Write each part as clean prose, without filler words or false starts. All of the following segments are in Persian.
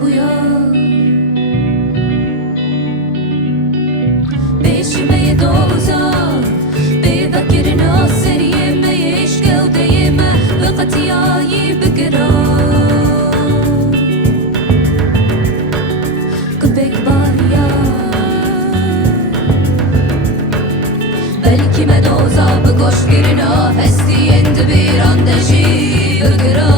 بویا پیشمه دوزار بی بکر ناصریه میش گوده ما بقتیایی بگرا کبک باریا بلکی مدوزا بگوش گرنا هستی اند بیراندشی بگرا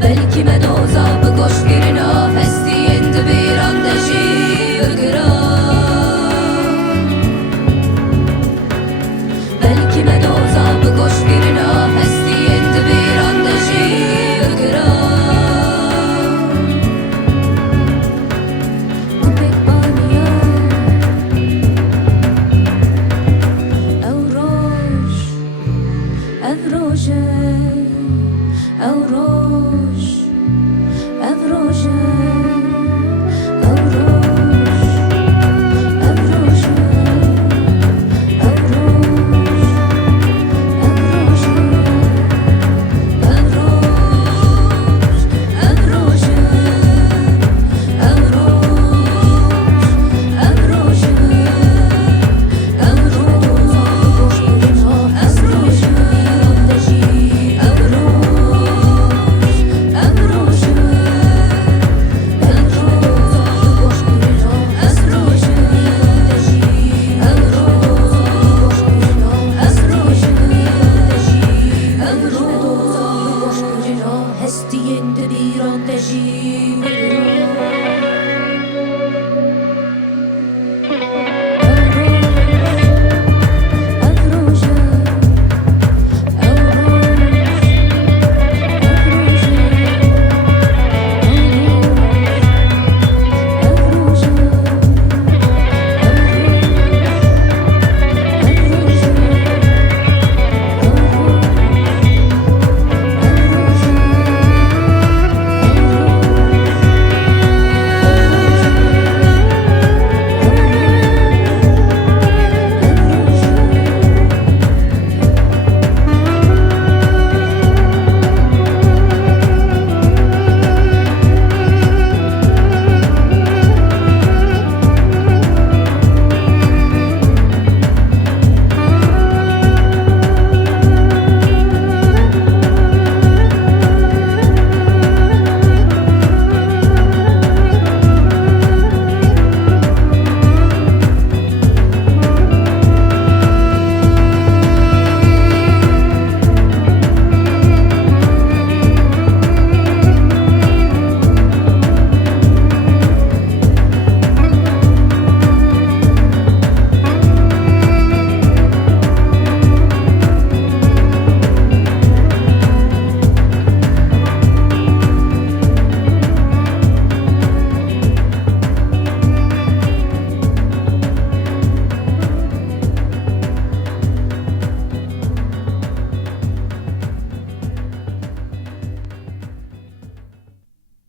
بلکی مدوزا بگوش گرنا هستی اند بیراندشی بگرا بلکی مدوزا بگوش گرنا هستی اند بیراندشی بگرا بک بانیا او روش افروشه او روش افروشه او روش افروشه او روش افروشه او روش افروشه او روش افروشه او روش افروشه هستی اند بیراندشی